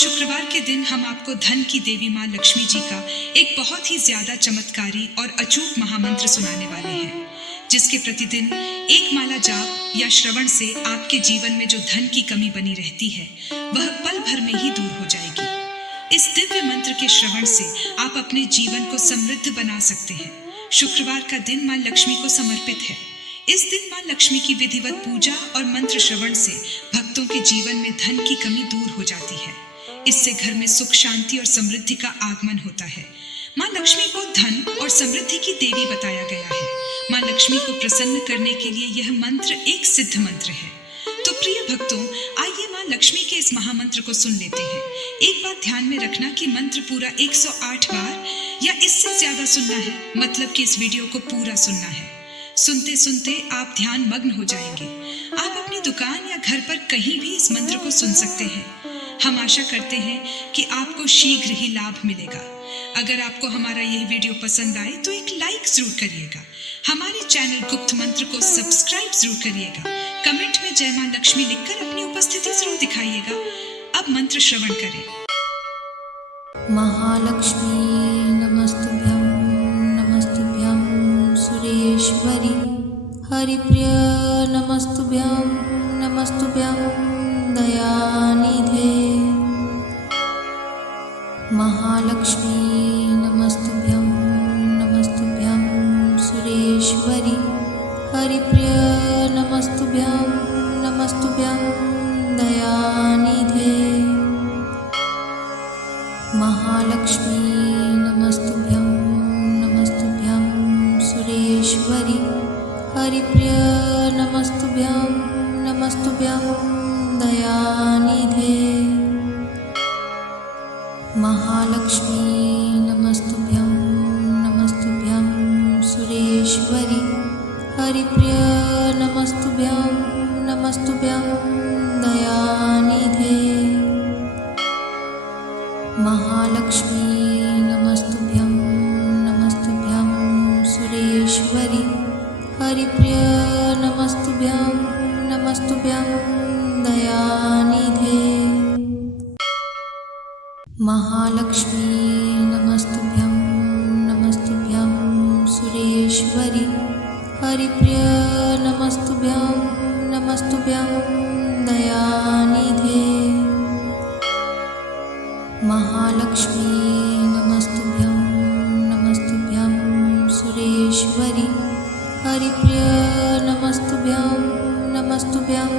शुक्रवार के दिन हम आपको धन की देवी माँ लक्ष्मी जी का एक बहुत ही ज्यादा चमत्कारी और अचूक महामंत्र सुनाने वाले हैं, जिसके प्रतिदिन एक माला जाप या श्रवण से आपके जीवन में जो धन की कमी बनी रहती है वह पल भर में ही दूर हो जाएगी। इस दिव्य मंत्र के श्रवण से आप अपने जीवन को समृद्ध बना सकते हैं। शुक्रवार का दिन माँ लक्ष्मी को समर्पित है। इस दिन माँ लक्ष्मी की विधिवत पूजा और मंत्र श्रवण से भक्तों के जीवन में धन की कमी दूर हो जाती है। इससे घर में सुख, शांति और समृद्धि का आगमन होता है। माँ लक्ष्मी को धन और समृद्धि की देवी बताया गया है। माँ लक्ष्मी को प्रसन्न करने के लिए यह मंत्र एक सिद्ध मंत्र है। तो प्रिय भक्तों, आइए माँ लक्ष्मी के इस महामंत्र को सुन लेते हैं। एक बात ध्यान में रखना कि मंत्र पूरा 108 बार या इससे ज्यादा सुनना है, मतलब कि इस वीडियो को पूरा सुनना है। सुनते सुनते आप ध्यान मग्न हो जाएंगे। आप अपनी दुकान या घर पर कहीं भी इस मंत्र को सुन सकते हैं। हम आशा करते हैं कि आपको शीघ्र ही लाभ मिलेगा। अगर आपको हमारा यह वीडियो पसंद आए तो एक लाइक जरूर करिएगा। हमारे चैनल गुप्त मंत्र को सब्सक्राइब जरूर करिएगा। कमेंट में जय मां लक्ष्मी लिखकर अपनी उपस्थिति जरूर दिखाइएगा। अब मंत्र श्रवण करें। महालक्ष्मी नमस्तुभ्यं नमस्तुभ्यं सुरेश्वरी हरिप्रिय नमस्तुभ्यं नमस्तुभ्यं दयानिधे। महालक्ष्मी नमस्तुभ्यं नमस्तुभ्यं सुरेश्वरी हरिप्रिय नमस्तुभ्यं नमस्तुभ्यं दयानिधे। महालक्ष्मी नमस्तुभ्यं नमस्तुभ्यं सुरेश्वरी हरिप्रिय नमस्तुभ्यं नमस्तुभ्यं दयानिधे। महालक्ष्मी नमस्तुभ्यं नमस्तुभ्यं सुरेश्वरी हरिप्रिय नमस्तुभ्यं नमस्तुभ्यं दयानिधे। महालक्ष्मी नमस्तुभ्यं नमस्तुभ्यं सुरेश्वरी हरिप्रिय नमस्तुभ्यं नमस्तुभ्यं दयानिधे। महालक्ष्मी नमस्तुभ्यं नमस्तुभ्यं सुरेश्वरी हरिप्रिय नमस्तुभ्यं नमस्तुभ्यं दयानिधे। महालक्ष्मी नमस्तुभ्यं नमस्तुभ्यं सुरेश्वरी हरिप्रिय नमस्तुभ्यं नमस्तुभ्यं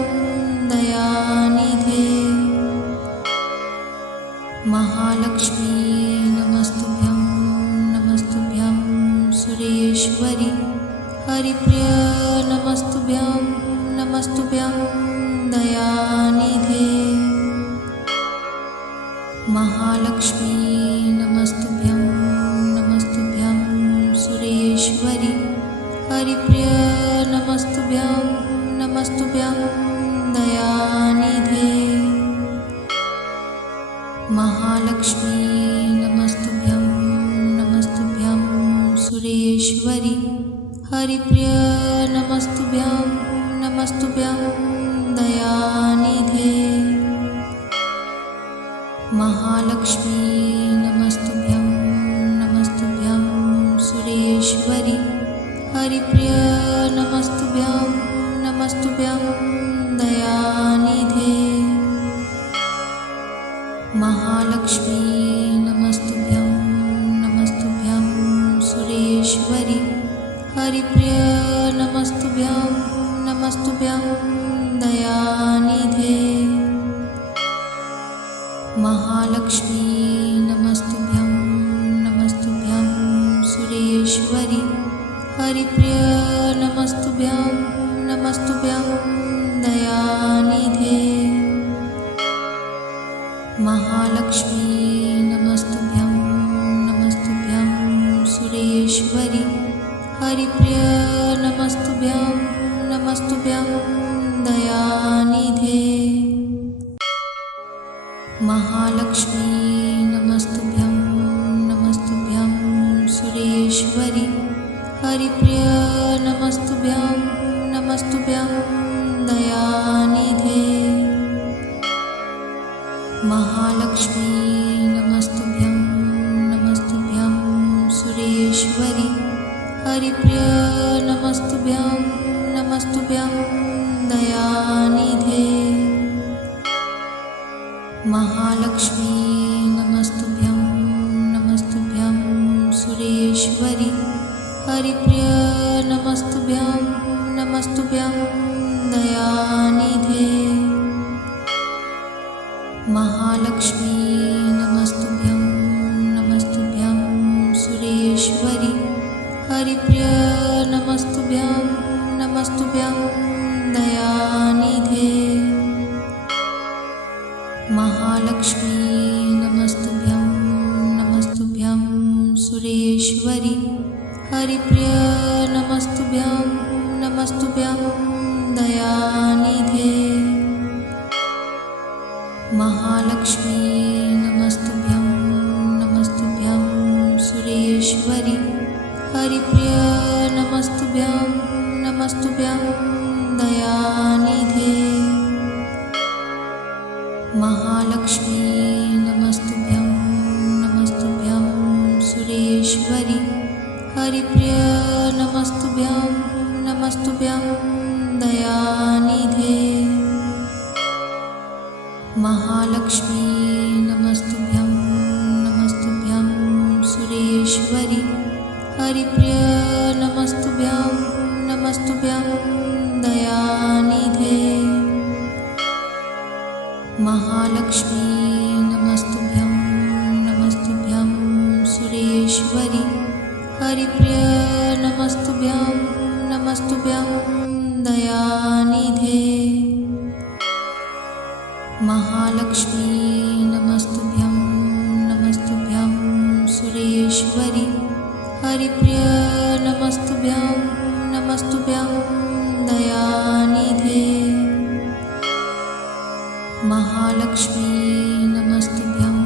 दयानिधे। महालक्ष्मी नमस्तुभ्यं नमस्तुभ्यं सुरेश्वरी हरिप्रिय नमस्तुभ्यं नमस्तुभ्यं दयानिधे। महालक्ष्मी नमस्तुभ्यं नमस्तुभ्यं सुरेश्वरी हरिप्रिय नमस्तुभ्यं नमस्तुभ्यं दयानिधे। महालक्ष्मी नमस्तुभ्यं नमस्तुभ्यं सुरेश्वरी हरिप्रिय नमस्तुभ्यं नमस्तुभ्यं दयानिधे। महालक्ष्मी नमस्तुभ्यं नमस्तुभ्यं सुरेश्वरी हरिप्रिय नमस्तुभ्यं नमस्तुभ्यं दयानिधे। महालक्ष्मी नमस्तुभ्यं नमस्तुभ्यं सुरेश्वरी हरिप्रिय नमस्तुभ्यं नमस्तुभ्यं दयानिधे। महालक्ष्मी नमस्तुभ्यं नमस्तुभ्यं सुरेश्वरी हरिप्रिय नमस्तुभ्यं नमस्तुभ्यं दयानिधे। महालक्ष्मी नमस्तुभ्यं नमस्तुभ्यं सुरेश्वरी हरिप्रिय नमस्तुभ्यं नमस्तुभ्यं दयानिधे। महालक्ष्मी नमस्तुभ्यं नमस्तुभ्यं सुरेश्वरी हरिप्रिय नमस्तुभ्यं नमस्तुभ्यं दयानिधे। महालक्ष्मी नमस्तुभ्यं नमस्तुभ्यं दयानिधे। महालक्ष्मी नमस्तुभ्यं नमस्तुभ्यं सुरेश्वरी। हरिप्रिय नमस्तुभ्यं नमस्तुभ्यं दयानिधे। महालक्ष्मी नमस्तुभ्यं नमस्तुभ्यं सुरेश्वरी। हरिप्रिय नमस्तुभ्यं नमस्तुभ्यं दयानिधे। महालक्ष्मी नमस्तुभ्यं नमस्तुभ्यं सुरेश्वरी। हरिप्रिय नमस्तुभ्यं नमस्तुभ्यं दयानिधे। महालक्ष्मी नमस्तुभ्यं नमस्तुभ्यं सुरेश्वरी। हरिप्रिय नमस्तुभ्यं नमस्तुभ्यं दयानिधे। महालक्ष्मी नमस्तुभ्यं नमस्तुभ्यं सुरेश्वरी। हरिप्रिय नमस्तुभ्यं नमस्तुभ्यं दयानिधे। महालक्ष्मी नमस्तुभ्यं नमस्तुभ्यं सुरेश्वरी। हरिप्रिय नमस्तुभ्यं नमस्तुभ्यं दयानिधे। महालक्ष्मी नमस्तुभ्यं नमस्तुभ्यं सुरेश्वरी। हरिप्रिय नमस्तुभ्यं नमस्तुभ्यं दयानिधे। महालक्ष्मी नमस्तुभ्यं नमस्तुभ्यं सुरेश्वरी। हरिप्रिय नमस्तुभ्यं नमस्तुभ्यं दयानिधे। महालक्ष्मी नमस्तुभ्यं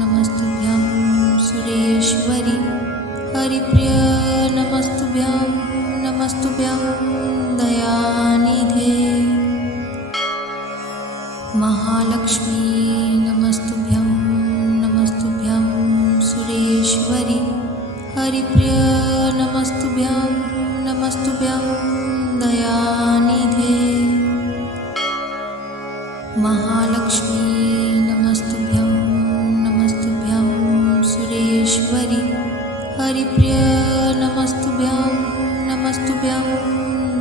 नमस्तुभ्यं सुरेश्वरी। हरिप्रिय नमस्तुभ्यं नमस्तुभ्यं दयानिधे। महालक्ष्मी नमस्तुभ्यं नमस्तुभ्यं सुरेश्वरी। हरिप्रिय नमस्तुभ्यं नमस्तुभ्यं दयानिधे। महालक्ष्मी नमस्तुभ्यं नमस्तुभ्यं सुरेश्वरी। हरिप्रिय नमस्तुभ्यं नमस्तुभ्यं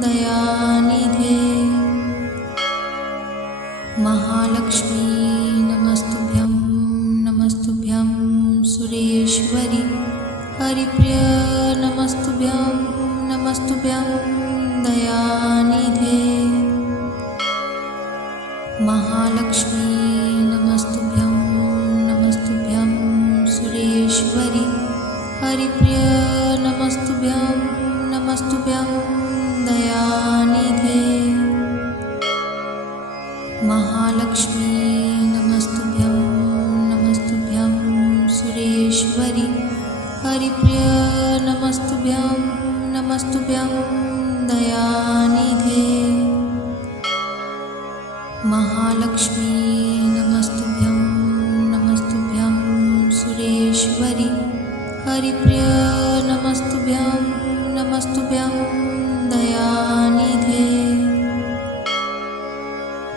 दयानिधे। महालक्ष्मी नमस्तुभ्यं नमस्तुभ्यं सुरेश्वरी। हरिप्रिय नमस्तुभ्यं नमस्तुभ्यं दयानिधे। महालक्ष्मी नमस्तुभ्यं नमस्तुभ्यं सुरेश्वरी। हरिप्रिय नमस्तुभ्यं नमस्तुभ्यं दयानिधे। महालक्ष्मी नमस्तुभ्यं नमस्तुभ्यं सुरेश्वरी। हरिप्रिय नमस्तुभ्यं नमस्तुभ्यं दयानिधे। महालक्ष्मी नमस्तुभ्यं नमस्तुभ्यं सुरेश्वरी। हरिप्रिय नमस्तुभ्यं नमस्तुभ्यं दयानिधे।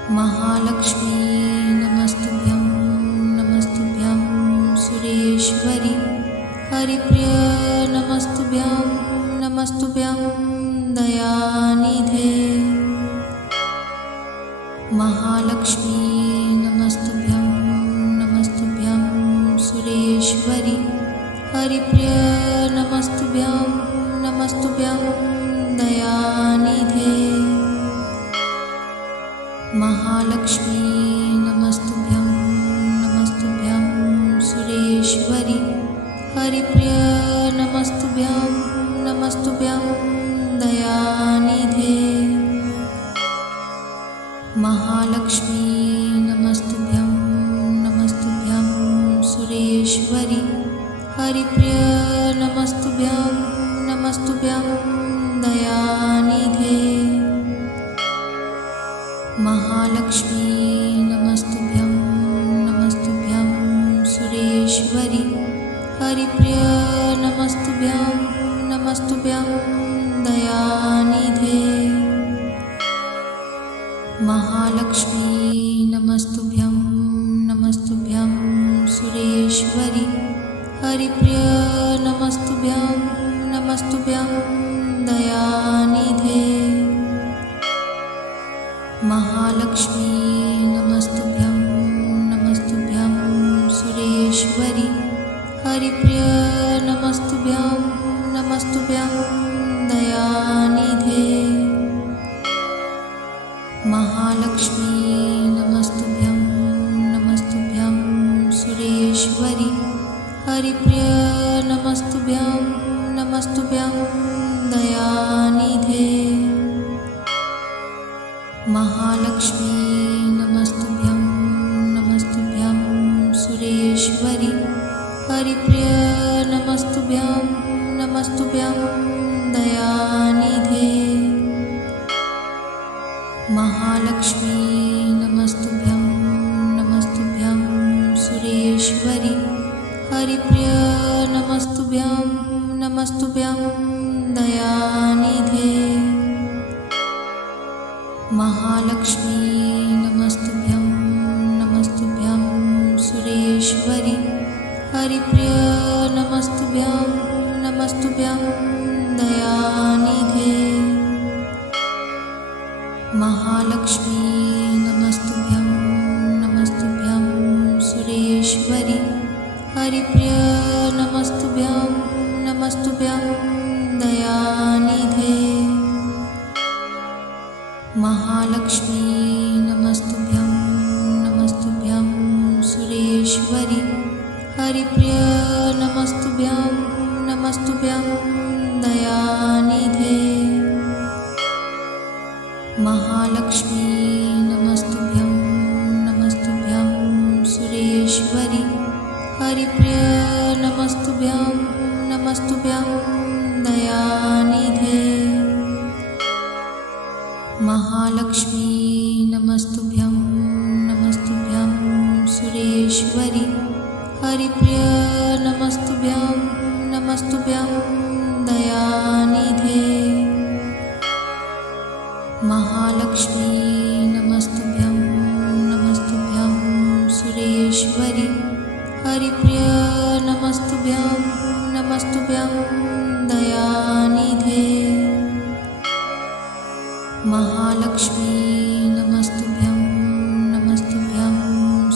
महालक्ष्मी नमस्तुभ्यं नमस्तुभ्यं सुरेश्वरी। हरिप्रिय नमस्तुभ्यं नमस्तुभ्यं दयानिधे। महालक्ष्मी नमस्तुभ्यं नमस्तुभ्यं सुरेश्वरी। हरिप्रिय नमस्तुभ्यं नमस्तुभ्यं दयानिधे। महालक्ष्मी नमस्तुभ्यं नमस्तुभ्यं सुरेश्वरी। हरिप्रिय नमस्तुभ्यं नमस्तुभ्यं दयानिधे। महालक्ष्मी नमस्तुभ्यं नमस्तुभ्यं सुरेश्वरी। हरिप्रिय नमस्तुभ्यं नमस्तुभ्यं दयानिधे। महालक्ष्मी नमस्तुभ्यं नमस्तुभ्यं सुरेश्वरी। हरिप्रिय नमस्तुभ्यं नमस्तुभ्यं दयानिधे। महालक्ष्मी नमस्तुभ्यं नमस्तुभ्यं सुरेश्वरी हरिप्रिय नमस्तुभ्यं नमस्तुभ्यं दयानिधे महालक्ष्मी नमस्तुभ्यं नमस्तुभ्यं सुरेश्वरी हरिप्रिय नमस्तुभ्यं नमस्तुभ्यं दयानिधे महालक्ष्मी नमस्तुभ्यं नमस्तुभ्यं सुरेश्वरी हरिप्रिय नमस्तुभ्यं नमस्तुभ्यं दयानिधे महालक्ष्मी नमस्तुभ्यं नमस्तुभ्यं सुरेश्वरी हरिप्रिय नमस्तुभ्यं नमस्तुभ्यं दयानिधे महालक्ष्मी नमस्तुभ्यं नमस्तुभ्यं सुरेश्वरी हरिप्रिय नमस्तुभ्यं नमस्तुभ्यं दयानिधे महालक्ष्मी नमस्तुभ्यं नमस्तुभ्यं सुरेश्वरी हरिप्रिय नमस्तुभ्यं नमस्तुभ्यं दयानिधे महालक्ष्मी नमस्तुभ्यं नमस्तुभ्यं सुरेश्वरी हरिप्रिय नमस्तुभ्यं नमस्तुभ्यं दयानिधे महालक्ष्मी नमस्तुभ्यं नमस्तुभ्यं सुरेश्वरी हरिप्रिय नमस्तुभ्यं नमस्तुभ्यं दयानिधे महालक्ष्मी नमस्तुभ्यं नमस्तुभ्यं सुरेश्वरी हरिप्रिय नमस्तुभ्यं नमस्तुभ्यं दयानिधे महालक्ष्मी नमस्तुभ्यं नमस्तुभ्यं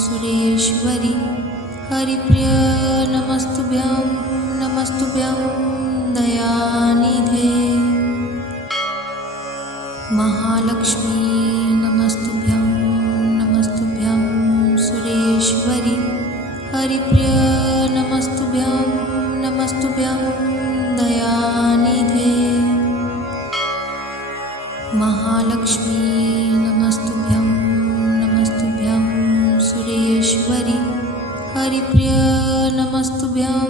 सुरेश्वरी हरिप्रिय नमस्तुभ्यं नमस्तुभ्यं दयानिधे महालक्ष्मी नमस्तुभ्यं नमस्तुभ्यं सुरेश्वरी हरिप्रिय नमस्तुभ्यं नमस्तुभ्यं दयानिधे महालक्ष्मी नमस्तुभ्यं नमस्तुभ्यं सुरेश्वरी हरिप्रिय नमस्तुभ्यं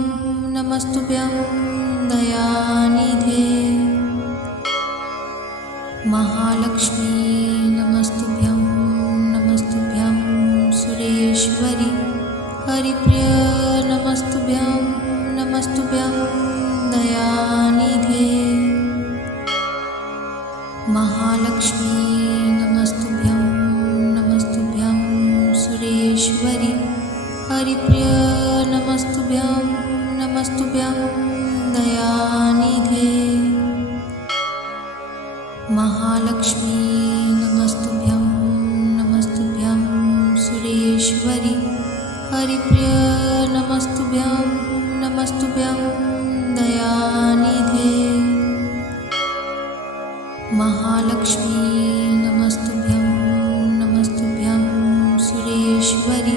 नमस्तुभ्यं दयानिधे महालक्ष्मी नमस्तुभ्यं नमस्तुभ्यं सुरेश्वरी हरिप्रिय नमस्तुभ्यं नमस्तुभ्यं दयानिधे महालक्ष्मी नमस्तुभ्यं नमस्तुभ्यं सुरेश्वरी हरिप्रिय नमस्तुभ्यं नमस्तुभ्यं दयानिधे महालक्ष्मी नमस्तुभ्यं नमस्तुभ्यं सुरेश्वरी हरिप्रिय नमस्तुभ्यं नमस्तुभ्यं दयानिधे महालक्ष्मी नमस्तुभ्यं नमस्तुभ्यं सुरेश्वरी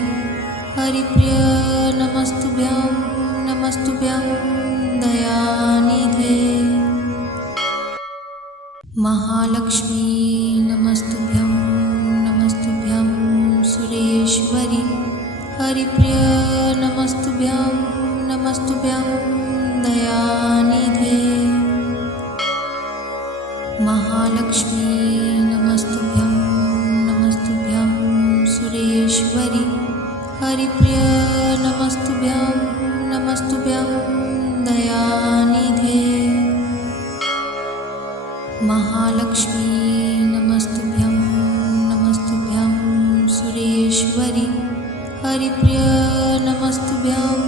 हरिप्रिय नमस्तुभ्यं नमस्तुभ्यं दयानिधे महालक्ष्मी नमस्तुभ्यं नमस्तुभ्यं सुरेश्वरी हरिप्रिय नमस्तुभ्यं नमस्तुभ्यं दयानिधे महालक्ष्मी नमस्तुभ्यं नमस्तुभ्यं सुरेश्वरी हरिप्रिय नमस्तुभ्यं नमस्तुभ्यं दयानिधे महालक्ष्मी नमस्तुभ्यं नमस्तुभ्यं सुरेश्वरी हरिप्रिय नमस्तुभ्यं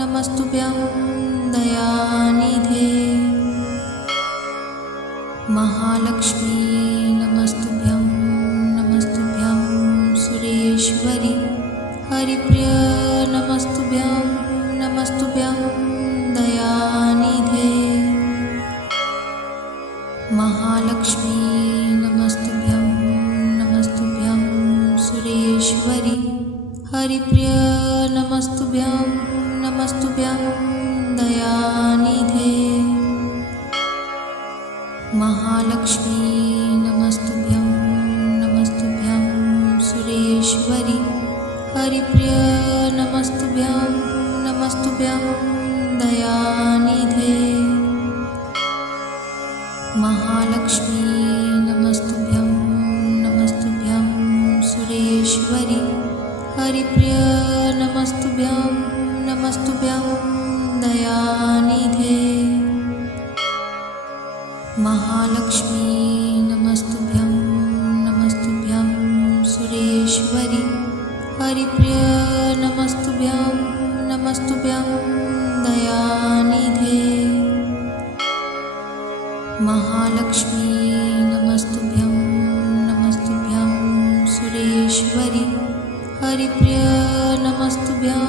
नमस्तुभ्यं दयानिधे महालक्ष्मी नमस्तुभ्यं नमस्तुभ्यं सुरेश्वरी हरिप्रिय नमस्तुभ्यं नमस्तुभ्यं दयानिधे महालक्ष्मी नमस्तुभ्यं नमस्तुभ्यं हरिप्रिय नमस्तुभ्यं नमस्तुभ्यं दयानिधे महालक्ष्मी नमस्तुभ्यं नमस्तुभ्यं सुरेश्वरी हरिप्रिय नमस्तुभ्यं नमस्तुभ्यं दयानिधे महालक्ष्मी नमस्तुभ्यं नमस्तुभ्यं सुरेश्वरी हरिप्रिय नमस्तुभ्यं नमस्तुभ्यं दयानिधे महालक्ष्मी नमस्तुभ्यं नमस्तुभ्यं सुरेश्वरी हरिप्रिय नमस्तुभ्यं नमस्तुभ्यं दयानिधे महालक्ष्मी नमस्तुभ्यं नमस्तुभ्यं सुरेश्वरी हरिप्रिय नमस्तुभ्यं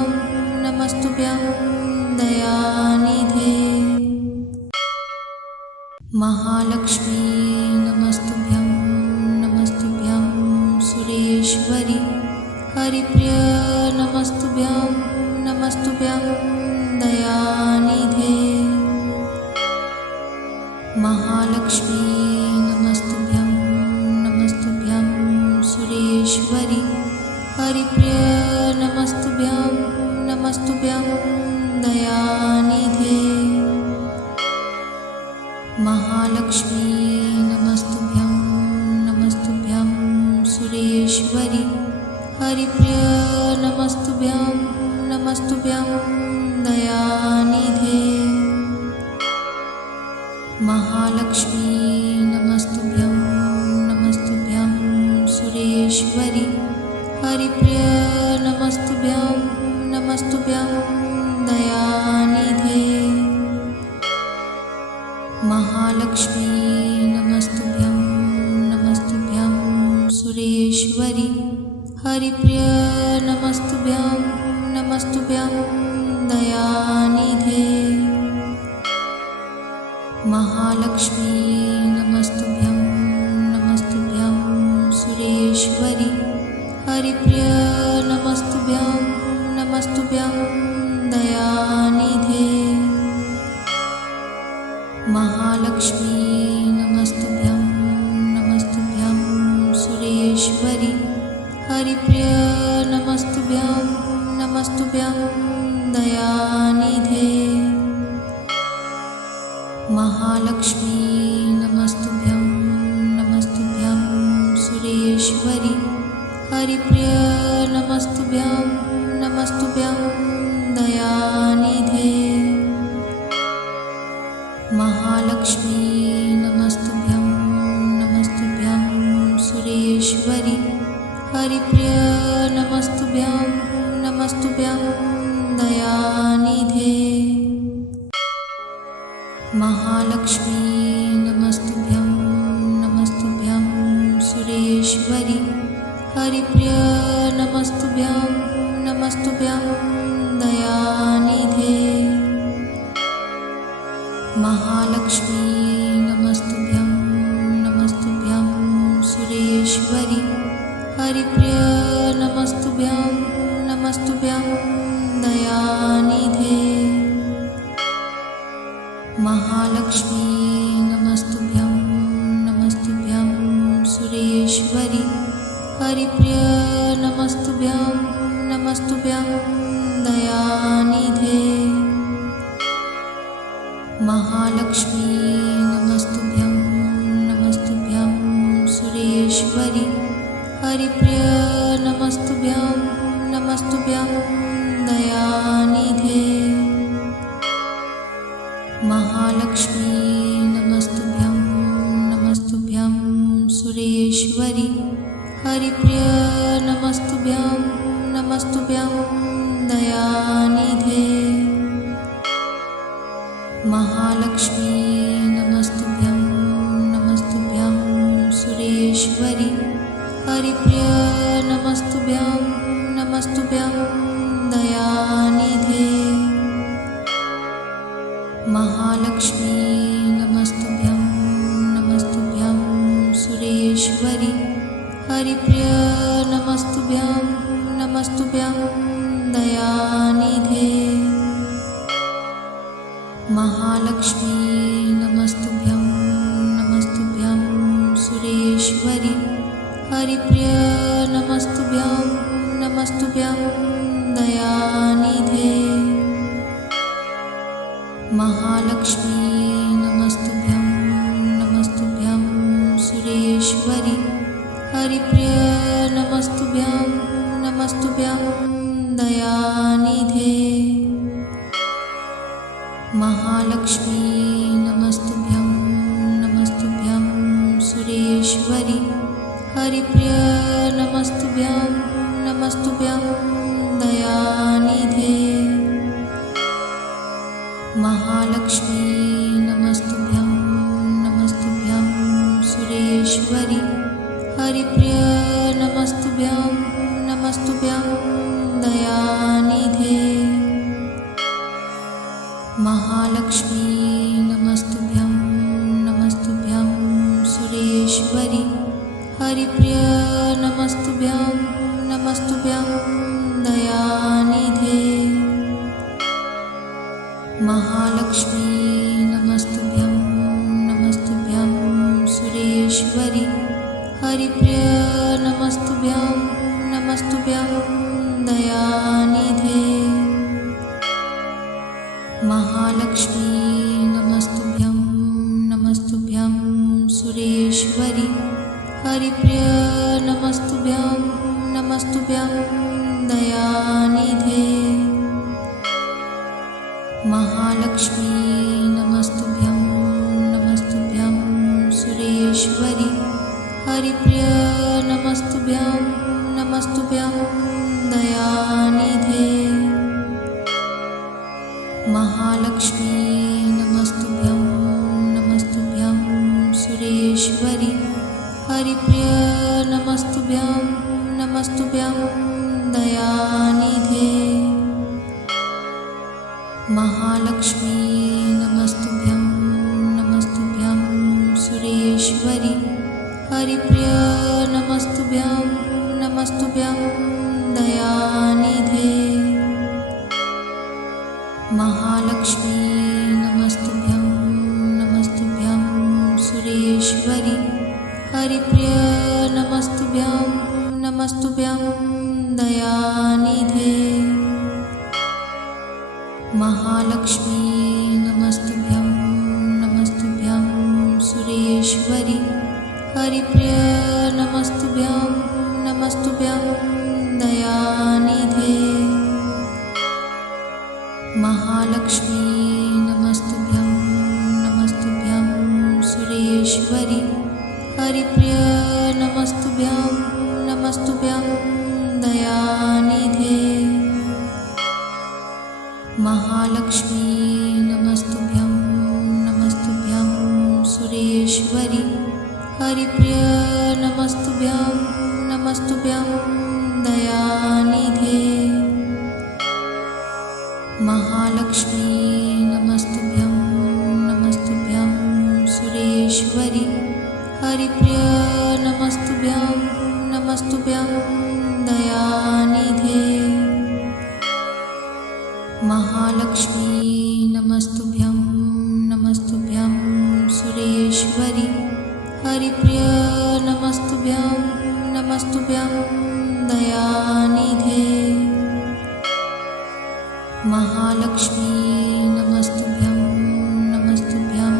नमस्तुभ्यं दयानिधे महालक्ष्मी नमस्तुभ्यं नमस्तुभ्यं सुरेश्वरी हरिप्रिय नमस्तुभ्यं नमस्तुभ्यं दयानिधे महालक्ष्मी नमस्तुभ्यं नमस्तुभ्यं सुरेश्वरी हरिप्रिय नमस्तुभ्यं नमस्तुभ्यं दयानिधे महालक्ष्मी नमस्तुभ्यं नमस्तुभ्यं सुरेश्वरी हरिप्रिय नमस्तुभ्यं नमस्तुभ्यं दयानिधे महालक्ष्मी नमस्तुभ्यं नमस्तुभ्यं सुरेश्वरी हरिप्रिय नमस्तुभ्यं नमस्तुभ्यं दयानिधे महालक्ष्मी नमस्तुभ्यं नमस्तुभ्यं सुरेश्वरी हरिप्रिय नमस्तुभ्यं नमस्तुभ्यं दयानिधे महालक्ष्मी नमस्तुभ्यं नमस्तुभ्यं सुरेश्वरी हरिप्रिय नमस्तुभ्यं नमस्तुभ्यं दयानिधे महालक्ष्मी नमस्तुभ्यं नमस्तुभ्यं सुरेश्वरी हरिप्रिय नमस्तुभ्यं नमस्तुभ्यं दयानिधे महालक्ष्मी नमस्तुभ्यं नमस्तुभ्यं सुरेश्वरी हरिप्रिय नमस्तुभ्यं नमस्तुभ्यं दयानिधे महालक्ष्मी नमस्तुभ्यं नमस्तुभ्यं सुरेश्वरी हरिप्रिय नमस्तुभ्यं नमस्तुभ्यं दयानिधे महालक्ष्मी नमस्तुभ्यं नमस्तुभ्यं सुरेश्वरी हरिप्रिय नमस्तुभ्यं नमस्तुभ्यं दयानिधे महालक्ष्मी नमस्तुभ्यं नमस्तुभ्यं सुरेश्वरी हरिप्रिय नमस्तुभ्यं नमस्तुभ्यं दयानिधे महालक्ष्मी नमस्तुभ्यं नमस्तुभ्यं सुरेश्वरी हरिप्रिय नमस्तुभ्यं नमस्तुभ्यं दयानिधे महालक्ष्मी नमस्तुभ्यं नमस्तुभ्यं सुरेश्वरी हरिप्रिय नमस्तुभ्यं नमस्तुभ्यं दयानिधे महालक्ष्मी नमस्तुभ्यं नमस्तुभ्यं सुरेश्वरी हरिप्रिय नमस्तुभ्यं नमस्तुभ्यं दयानिधे महालक्ष्मी नमस्तुभ्यं नमस्तुभ्यं सुरेश्वरी हरिप्रिय नमस्तुभ्यं नमस्तुभ्यं दयानिधे महालक्ष्मी नमस्तुभ्यं नमस्तुभ्यं सुरेश्वरी हरिप्रिय नमस्तुभ्यं नमस्तुभ्यं दयानिधे। महालक्ष्मी नमस्तुभ्यं नमस्तुभ्यं सुरेश्वरी। हरिप्रिय नमस्तुभ्यं नमस्तुभ्यं दयानिधे। महालक्ष्मी नमस्तुभ्यं नमस्तुभ्यं सुरेश्वरी। हरिप्रिय नमस्तुभ्यं नमस्तुभ्यं दयानिधे। महालक्ष्मी नमस्तुभ्यं नमस्तुभ्यं सुरेश्वरी। हरिप्रिय नमस्तुभ्यं नमस्तुभ्यं दयानिधे। महालक्ष्मी नमस्तुभ्यं नमस्तुभ्यं सुरेश्वरी। हरिप्रिय नमस्तुभ्यं नमस्तुभ्यं दयानिधे। महालक्ष्मी नमस्तुभ्यं नमस्तुभ्यं सुरेश्वरी। हरिप्रिय नमस्तुभ्यं नमस्तुभ्यं दयानिधे। महालक्ष्मी नमस्तुभ्यं नमस्तुभ्यं सुरेश्वरी। हरिप्रिय नमस्तुभ्यं नमस्तुभ्यं दयानिधे। महालक्ष्मी नमस्तुभ्यं नमस्तुभ्यं सुरेश्वरी। हरिप्रिय नमस्तुभ्यं नमस्तुभ्यं दयानिधे। महालक्ष्मी नमस्तुभ्यं नमस्तुभ्यं सुरेश्वरी। हरिप्रिय नमस्तुभ्यं नमस्तुभ्यं दयानिधे। महालक्ष्मी नमस्तुभ्यं नमस्तुभ्यं सुरेश्वरी। हरिप्रिय नमस्तुभ्यं नमस्तुभ्यं दयानिधे। महालक्ष्मी नमस्तुभ्यं नमस्तुभ्यं सुरेश्वरी। हरिप्रिय नमस्तुभ्यं नमस्तुभ्यं दयानिधे। महालक्ष्मी नमस्तुभ्यं नमस्तुभ्यं सुरेश्वरी। हरिप्रिय नमस्तुभ्यं नमस्तुभ्यं दयानिधे। महालक्ष्मी नमस्तुभ्यं नमस्तुभ्यं सुरेश्वरी। हरिप्रिय नमस्तुभ्यं नमस्तुभ्यं दयानिधे। महालक्ष्मी नमस्तुभ्यं नमस्तुभ्यं सुरेश्वरी। हरिप्रिय नमस्तुभ्यं नमस्तुभ्यं दयानिधे। महालक्ष्मी नमस्तुभ्यं नमस्तुभ्यं सुरेश्वरी। हरिप्रिय नमस्तुभ्यं नमस्तुभ्यं दयानिधे। महालक्ष्मी नमस्तुभ्यं नमस्तुभ्यं सुरेश्वरी। हरिप्रिय नमस्तुभ्यं नमस्तुभ्यं दयानिधे। महालक्ष्मी नमस्तुभ्यं नमस्तुभ्यं सुरेश्वरी। हरिप्रिय नमस्तुभ्यं नमस्तुभ्यं दयानिधे। महालक्ष्मी नमस्तुभ्यं नमस्तुभ्यं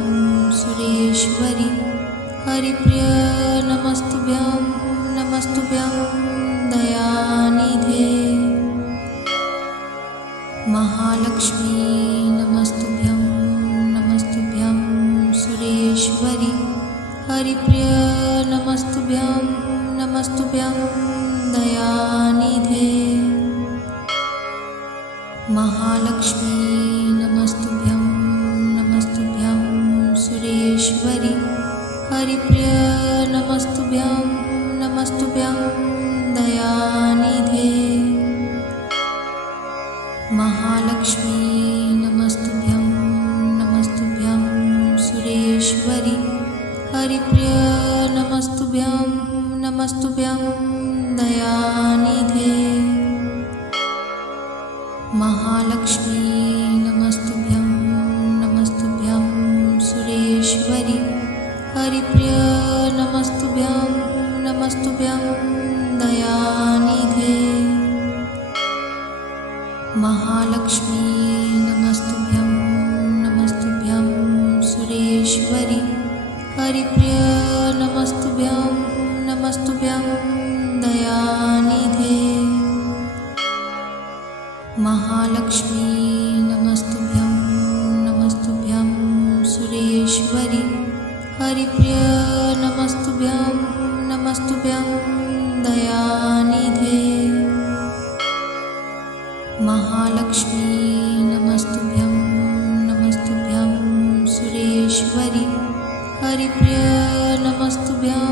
सुरेश्वरी। हरिप्रिय नमस्तुभ्यं नमस्तुभ्यं दयानिधे। महालक्ष्मी नमस्तुभ्यं नमस्तुभ्यं सुरेश्वरी। हरिप्रिय नमस्तुभ्यं नमस्तुभ्यं दयानिधे। महालक्ष्मी नमस्तुभ्यं नमस्तुभ्यं सुरेश्वरी। हरिप्रिय नमस्तुभ्यं नमस्तुभ्यं दयानिधे। महालक्ष्मी नमस्तुभ्यं नमस्तुभ्यं सुरेश्वरी। हरिप्रिय नमस्तुभ्यं नमस्तुभ्यं दयानिधे। महालक्ष्मी नमस्तुभ्यं नमस्तुभ्यं सुरेश्वरी हरिप्रिय नमस्तुभ्यं नमस्तुभ्यं दयानिधे महालक्ष्मी नमस्तुभ्यं नमस्तुभ्यं सुरेश्वरी हरिप्रिय नमस्तुभ्यं नमस्तुभ्यं दयानिधे महालक्ष्मी नमस्तुभ्यं नमस्तुभ्यं सुरेश्वरी हरिप्रिय नमस्तुभ्यं नमस्तुभ्यं दयानिधे महालक्ष्मी नमस्तुभ्यं नमस्तुभ्यं सुरेश्वरी हरिप्रिय नमस्तुभ्यं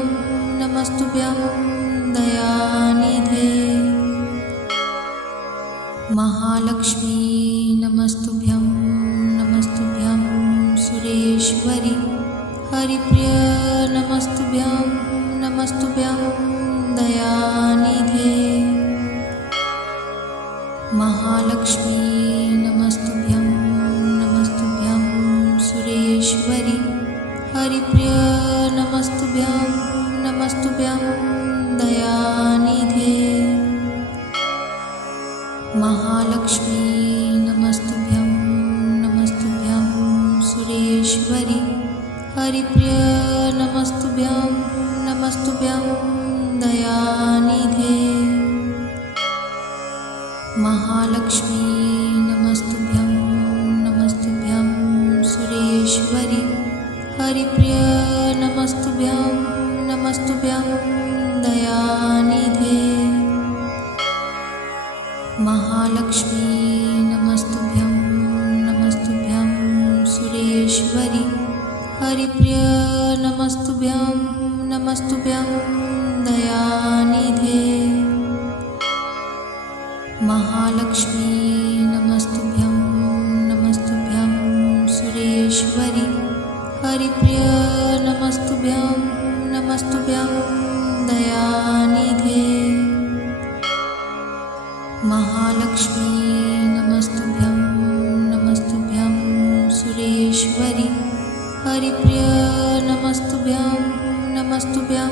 नमस्तुभ्यं दयानिधे महालक्ष्मी नमस्तुभ्यं नमस्तुभ्यं सुरेश्वरी हरिप्रिय नमस्तुभ्यं नमस्तुभ्यं दयानिधे महालक्ष्मी नमस्तुभ्यं नमस्तुभ्यं सुरेश्वरी हरिप्रिय नमस्तुभ्यं नमस्तुभ्यं दयानिधे महालक्ष्मी नमस्तुभ्यं नमस्तुभ्यं सुरेश्वरी हरिप्रिय नमस्तुभ्यं नमस्तुभ्यं दयानिधे महालक्ष्मी नमस्तुभ्यं नमस्तुभ्यं सुरेश्वरी हरिप्रिय नमस्तुभ्यं नमस्तुभ्यं दयानिधे महालक्ष्मी नमस्तुभ्यं नमस्तुभ्यं सुरेश्वरी हरिप्रिय नमस्तुभ्यं नमस्तुभ्यं दयानिधे महालक्ष्मी नमस्तुभ्यं नमस्तुभ्यं सुरेश्वरी हरिप्रिय नमस्तुभ्यं नमस्तुभ्यं दयानिधे महालक्ष्मी नमस्तुभ्यं नमस्तुभ्यं सुरेश्वरी हरिप्रिय नमस्तुभ्यं नमस्तुभ्यं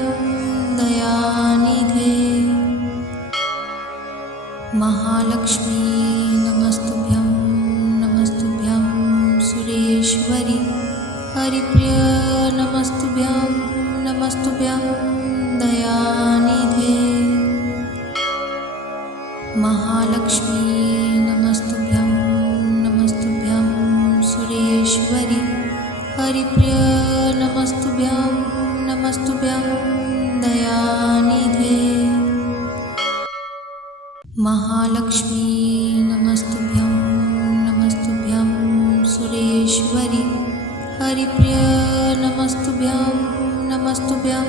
दयानिधे महालक्ष्मी नमस्तुभ्यं नमस्तुभ्यं सुरेश्वरी हरिप्रिय नमस्तुभ्यं नमस्तुभ्यं दयानिधे महालक्ष्मी नमस्तुभ्यं नमस्तुभ्यं सुरेश्वरी हरिप्रिय नमस्तुभ्यं नमस्तुभ्यं दयानिधे महालक्ष्मी नमस्तुभ्यं नमस्तुभ्यं सुरेश्वरी हरिप्रिय नमस्तुभ्यं नमस्तुभ्यं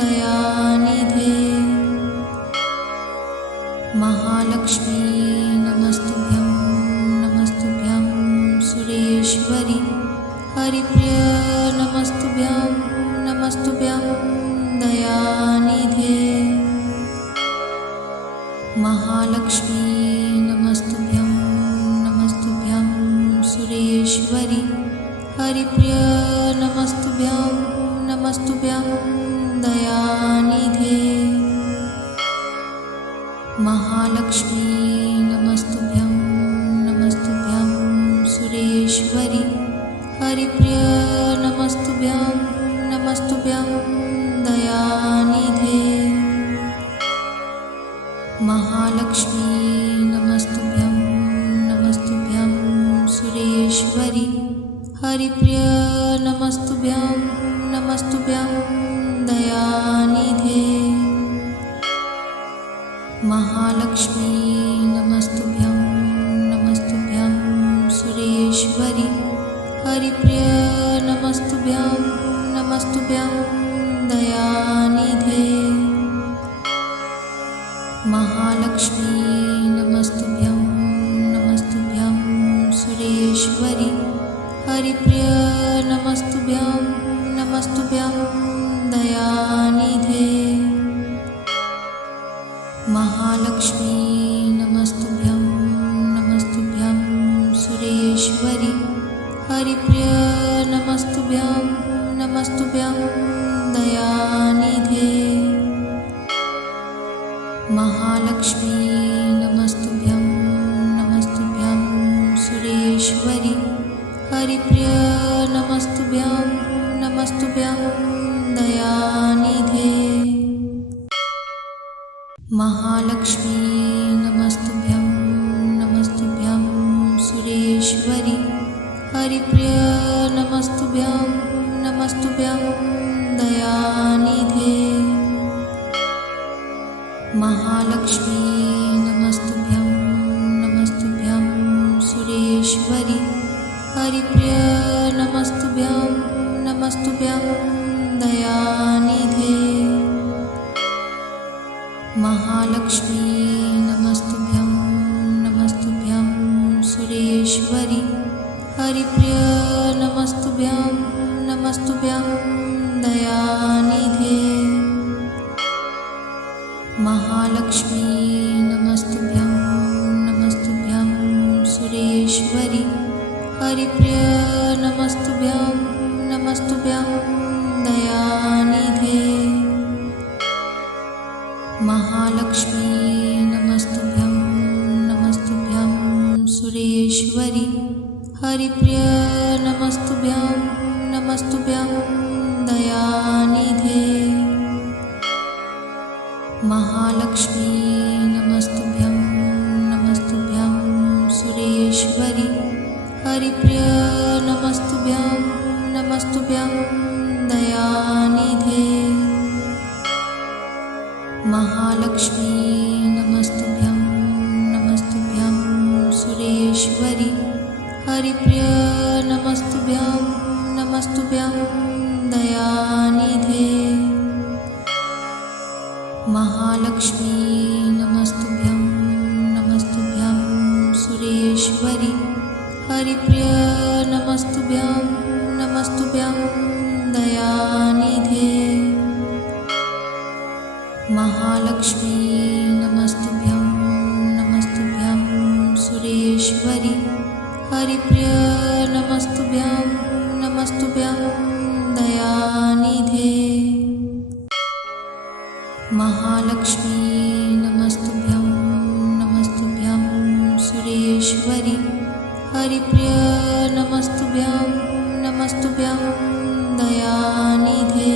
दयानिधे महालक्ष्मी नमस्तुभ्यं नमस्तुभ्यं सुरेश्वरी हरिप्रिय नमस्तुभ्यं नमस्तुभ्यं दयानिधे महालक्ष्मी नमस्तुभ्यं नमस्तुभ्यं सुरेश्वरी हरिप्रिय नमस्तुभ्यं नमस्तुभ्यं दयानिधे महालक्ष्मी नमस्तुभ्यं नमस्तुभ्यं सुरेश्वरी हरिप्रिय नमस्तुभ्यं नमस्तुभ्यं दयानिधे महालक्ष्मी नमस्तुभ्यं नमस्तुभ्यं सुरेश्वरी हरिप्रिय नमस्तुभ्यं नमस्तुभ्यं दयानिधे महालक्ष्मी नमस्तुभ्यं नमस्तुभ्यं सुरेश्वरी हरिप्रिय नमस्तुभ्यं नमस्तुभ्यं दयानिधे महालक्ष्मी नमस्तुभ्यं नमस्तुभ्यं सुरेश्वरी हरिप्रिय नमस्तुभ्यं नमस्तुभ्यं दयानिधे महालक्ष्मी नमस्तुभ्यं महालक्ष्मी नमस्तुभ्यं नमस्तुभ्यं सुरेश्वरी हरिप्रिय नमस्तुभ्यं नमस्तुभ्यं दयानिधे महालक्ष्मी नमस्तुभ्यं नमस्तुभ्यं सुरेश्वरी हरिप्रिय नमस्तुभ्यं नमस्तुभ्यं दयानिधे महालक्ष्मी नमस्तुभ्यं नमस्तुभ्यं सुरेश्वरी हरिप्रिय नमस्तुभ्यं नमस्तुभ्यं दयानिधे महालक्ष्मी नमस्तुभ्यं नमस्तुभ्यं सुरेश्वरी हरिप्रिय नमस्तुभ्यं नमस्तुभ्यं दयानिधे महालक्ष्मी नमस्तुभ्यं नमस्तुभ्यं सुरेश्वरी हरिप्रिय नमस्तुभ्यं नमस्तुभ्यं दयानिधे महालक्ष्मी नमस्तुभ्यं नमस्तुभ्यं सुरेश्वरी हरिप्रिय नमस्तुभ्यं नमस्तुभ्यं दयानिधे महालक्ष्मी नमस्तुभ्यं नमस्तुभ्यं सुरेश्वरी हरिप्रिय नमस्तुभ्यं नमस्तुभ्यं दयानिधे महालक्ष्मी नमस्तुभ्यं नमस्तुभ्यं सुरेश्वरी हरिप्रिय नमस्तुभ्यं नमस्तुभ्यं दयानिधे महालक्ष्मी नमस्तुभ्यं नमस्तुभ्यं सुरेश्वरी हरिप्रिय नमस्तुभ्यं नमस्तुभ्यं दयानिधे महालक्ष्मी नमस्तुभ्यं नमस्तुभ्यं सुरेश्वरी हरिप्रिय नमस्तुभ्यं नमस्तुभ्यं दयानिधे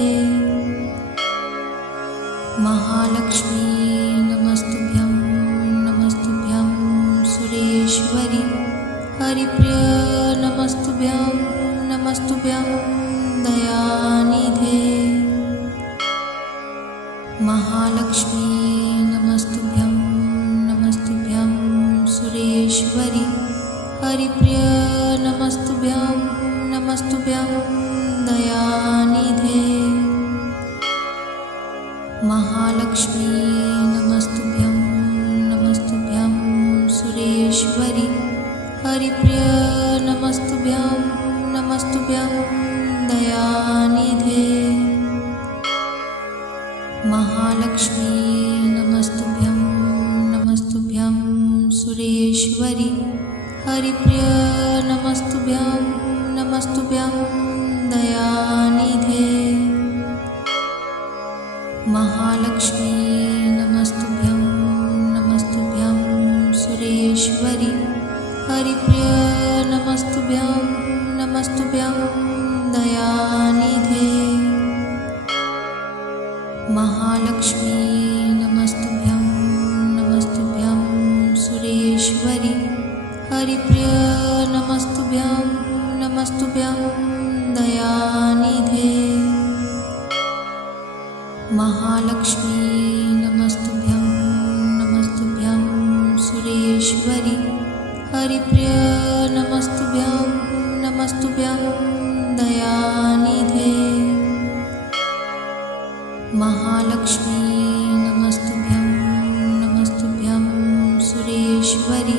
महालक्ष्मी नमस्तुभ्यं नमस्तुभ्यं सुरेश्वरी हरिप्रिय नमस्तुभ्यं नमस्तुभ्यं दयानिधे महालक्ष्मी नमस्तुभ्यं नमस्तुभ्यं सुरेश्वरी हरिप्रिय नमस्तुभ्यं नमस्तुभ्यं दयानिधे महालक्ष्मी नमस्तुभ्यं नमस्तुभ्यं सुरेश्वरी हरिप्रिय नमस्तुभ्यं नमस्तुभ्यं दयानिधे महालक्ष्मी नमस्तुभ्यं नमस्तुभ्यं सुरेश्वरी हरिप्रिय नमस्तुभ्यं नमस्तुभ्यं दयानिधे महालक्ष्मी नमस्तुभ्यं नमस्तुभ्यं सुरेश्वरी हरिप्रिय नमस्तुभ्यं नमस्तुभ्यं दयानिधे महालक्ष्मी नमस्तुभ्यं नमस्तुभ्यं सुरेश्वरी हरिप्रिय नमस्तुभ्यं नमस्तुभ्यं दयानिधे महालक्ष्मी नमस्तुभ्यं नमस्तुभ्यं सुरेश्वरी हरिप्रिय नमस्तुभ्यं नमस्तुभ्यं दयानिधे महालक्ष्मी नमस्तुभ्यं नमस्तुभ्यं सुरेश्वरी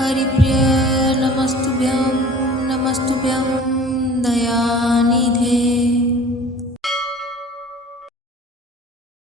हरिप्रिय नमस्तुभ्यं नमस्तुभ्यं दयानिधे